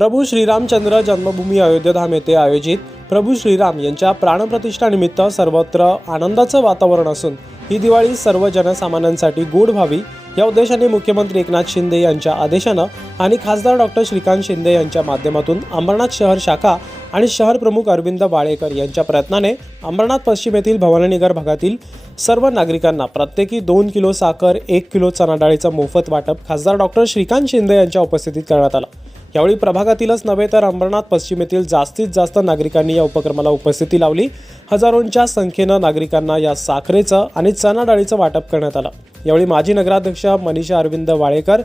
प्रभू श्रीरामचंद्र जन्मभूमी अयोध्यधाम येथे आयोजित प्रभू श्रीराम यांच्या प्राणप्रतिष्ठानिमित्त सर्वत्र आनंदाचं वातावरण असून ही दिवाळी सर्व जनसामान्यांसाठी गोड व्हावी या उद्देशाने मुख्यमंत्री एकनाथ शिंदे यांच्या आदेशानं आणि खासदार डॉक्टर श्रीकांत शिंदे यांच्या माध्यमातून अंबरनाथ शहर शाखा आणि शहर प्रमुख अरविंद वाळेकर यांच्या प्रयत्नाने अंबरनाथ पश्चिम येथील भवानीनगर भागातील सर्व नागरिकांना प्रत्येकी दोन किलो साखर एक किलो चणा डाळीचं मोफत वाटप खासदार डॉक्टर श्रीकांत शिंदे यांच्या उपस्थितीत करण्यात आलं. यावेळी प्रभागातीलच नव्हे तर अंबरनाथ पश्चिमेतील जास्तीत जास्त नागरिकांनी या उपक्रमाला उपस्थिती लावली. हजारोंच्या संख्येनं नागरिकांना या साखरेचं आणि चणा डाळीचं वाटप करण्यात आलं. यावेळी माजी नगराध्यक्ष मनीषा अरविंद वाळेकर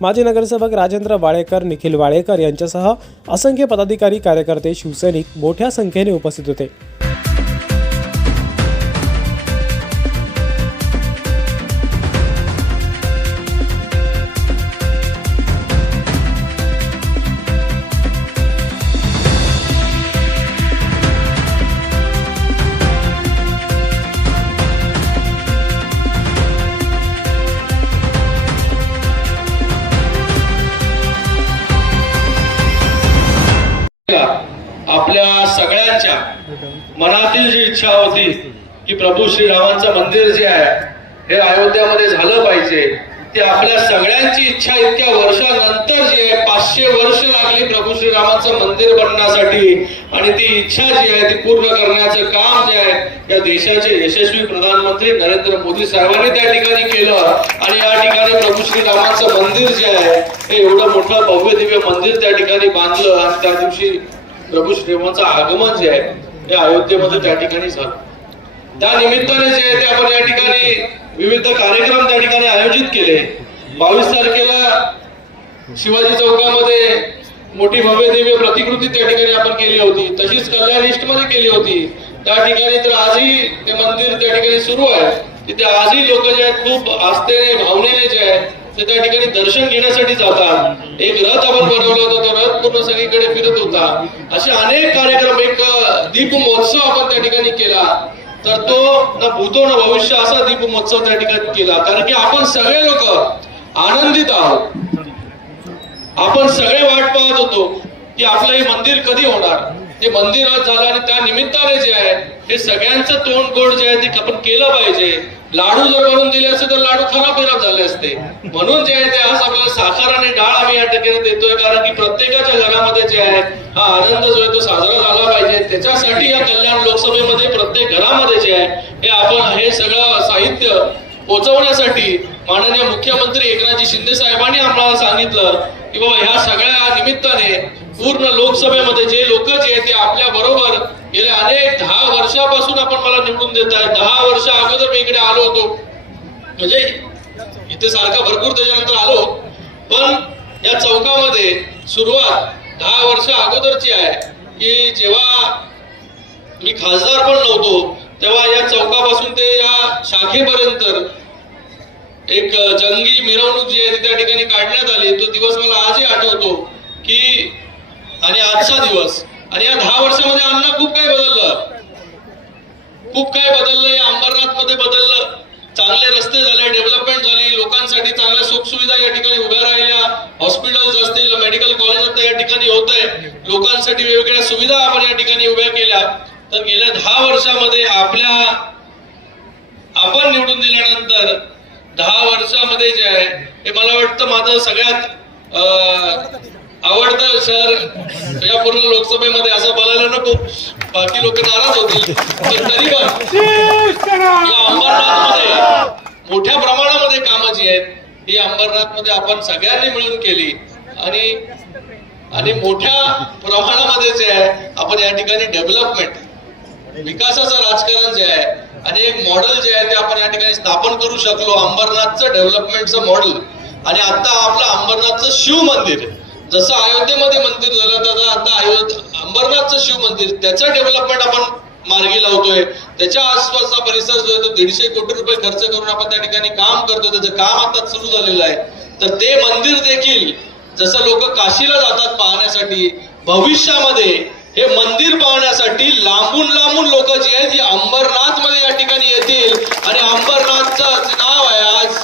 माजी नगरसेवक राजेंद्र वाळेकर निखिल वाळेकर यांच्यासह असंख्य पदाधिकारी कार्यकर्ते शिवसैनिक मोठ्या संख्येने उपस्थित होते. आपल्या सगळ्यांच्या मनातील जी इच्छा होती की प्रभू श्रीरामांचं मंदिर जे आहे हे अयोध्यामध्ये झालं पाहिजे ती आपल्या सगळ्यांची इच्छा इतक्या प्रभू श्रीरामाचं मंदिर बनण्यासाठी आणि ती इच्छा जी आहे ती पूर्ण करण्याचं काम जे आहे या देशाचे यशस्वी प्रधानमंत्री नरेंद्र मोदी साहेबांनी त्या ठिकाणी केलं. आणि या ठिकाणी प्रभू श्रीरामाचं मंदिर जे आहे हे एवढं मोठं भव्य दिव्य मंदिर त्या ठिकाणी बांधलं आणि त्या दिवशी प्रभू श्रीरामाचं आगमन जे आहे हे अयोध्येमध्ये त्या ठिकाणी झालं. त्या निमित्ताने जे आहे ते आपण या ठिकाणी विविध कार्यक्रम त्या ठिकाणी आयोजित केले. बावीस तारखेला शिवाजी चौकामध्ये मोठी भव्य दिव्य प्रतिकृती त्या ठिकाणी आपण केली होती. तशीच कल्याण इष्टमध्ये केली होती. त्या ठिकाणी तर आजही ते मंदिर त्या ठिकाणी सुरू आहे. तिथे आजही लोक जे आहेत खूप आस्थेने भावनेने जे आहे ते त्या ठिकाणी दर्शन घेण्यासाठी जातात. एक रथ आपण बनवलं होतं तो रथ पूर्ण सगळीकडे फिरत होता. असे अनेक कार्यक्रम एक दीप महोत्सव आपण त्या ठिकाणी केला. तर तो ना भूतो ना भविष्य असा दीप महोत्सव त्या ठिकाणी केला. कारण की आपण सगळे लोक आनंदित आहोत. आपण सगळे वाट पाहत होतो की आपलं हे मंदिर कधी होणार? ते मंदिर आज झालं आणि त्या निमित्ताने जे आहे हे सगळ्यांचं तोंड गोड जे आहे ते आपण केलं पाहिजे. लाडू जर बनवून दिले असते तर लाडू खराब खराब झाले असते. म्हणून जे आहे ते आज आपल्याला साखर आणि डाळ आम्ही या ठिकाणी देतोय कारण की प्रत्येकाच्या घरामध्ये जे आहे हा आनंद जो आहे तो साजरा झाला पाहिजे. त्याच्यासाठी या कल्याण लोकसभेमध्ये प्रत्येक घरामध्ये जे आहे हे आपण हे सगळं साहित्य पोहोचवण्यासाठी माननीय मुख्यमंत्री एकनाथजी शिंदे साहेबांनी आम्हाला सांगितलं की बाबा ह्या सगळ्या निमित्ताने पूर्ण लोकसभेमध्ये जे लोक जे आहेत ते आपल्या बरोबर गेल्या अनेक दहा वर्षापासून आपण मला निवडून देत आहे दहा वर्ष अगोदर मी इकडे आलो होतो. म्हणजे इथे सारखा भरपूर त्याच्यानंतर आलो. पण या चौकामध्ये सुरुवात दहा वर्ष अगोदरची आहे की जेव्हा मी खासदार पण नव्हतो तेव्हा या चौकापासून ते या शाखेपर्यंत एक जंगी मिरवणूक जी आहे ती त्या ठिकाणी काढण्यात आली. तो दिवस मला आजही आठवतो की आणि आजचा दिवस आणि या दहा वर्षामध्ये अण्णा खूप काही बदललं. खूप काही बदललं या अंबरनाथमध्ये बदललं. चांगले रस्ते झाले डेव्हलपमेंट झाली लोकांसाठी चांगल्या सुखसुविधा या ठिकाणी उभ्या राहिल्या. हॉस्पिटल्स असतील मेडिकल कॉलेज आता या ठिकाणी होत आहे. लोकांसाठी वेगवेगळ्या सुविधा आपण या ठिकाणी उभ्या केल्या. तर गेल्या दहा वर्षामध्ये आपल्या आपण निवडून दिल्यानंतर दहा वर्षामध्ये जे आहे हे मला वाटतं माझं सगळ्यात आवडतं शहर या पूर्ण लोकसभेमध्ये असं बोलायला नको बाकी लोक नाराज होतील. पण तरी पण या अंबरनाथमध्ये मोठ्या प्रमाणामध्ये कामं जी आहेत ही अंबरनाथमध्ये आपण सगळ्यांनी मिळून केली. आणि आणि मोठ्या प्रमाणामध्ये जे आहे आपण या ठिकाणी डेव्हलपमेंट विकासाचं राजकारण जे आहे आणि एक मॉडेल जे आहे ते आपण या ठिकाणी स्थापन करू शकलो अंबरनाथचं डेव्हलपमेंटचं मॉडेल आणि आता आपलं अंबरनाथचं शिव मंदिर. जसं अयोध्येमध्ये मंदिर झालं तसं आता अयोध्या अंबरनाथचं शिव मंदिर त्याचं डेव्हलपमेंट आपण मार्गी लावतोय. त्याच्या आसपासचा परिसर जो आहे तो दीडशे कोटी रुपये खर्च करून आपण त्या ठिकाणी काम करतोय. त्याचं काम आता सुरू झालेलं आहे. तर ते मंदिर देखील जसं लोक काशीला जातात पाहण्यासाठी भविष्यामध्ये हे मंदिर पाहण्यासाठी लांबून लांबून लोक जी आहेत ही अंबरनाथमध्ये या ठिकाणी येतील. आणि अंबरनाथचं नाव आहे आज.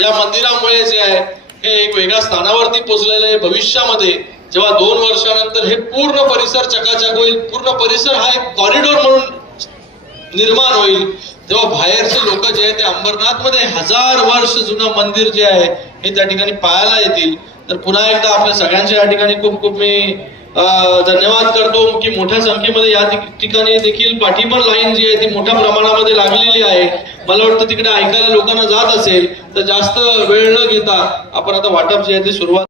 या मंदिरामुळे जे आहे हे एक वेगळ्या स्थानावरती पोहोचलेलं आहे भविष्यामध्ये. जेव्हा दोन वर्षानंतर हे पूर्ण परिसर चकाचक होईल. पूर्ण परिसर हा एक कॉरिडॉर म्हणून निर्माण होईल. तेव्हा बाहेरचे लोक जे आहेत ते अंबरनाथमध्ये हजार वर्ष जुनं मंदिर जे आहे हे त्या ठिकाणी पाहायला येतील. तर पुन्हा एकदा आपल्या सगळ्यांच्या या ठिकाणी खूप खूप मी धन्यवाद करतो की मोठ्या संख्येमध्ये या ठिक- ठिकाणी देखील पाठीपण लाईन जी आहे ती मोठ्या प्रमाणामध्ये लागलेली आहे. मला वाटतं तिकडे ऐकायला लोकांना जात असेल तर जास्त वेळ न घेता आपण आता वाटप जे आहे ते सुरुवात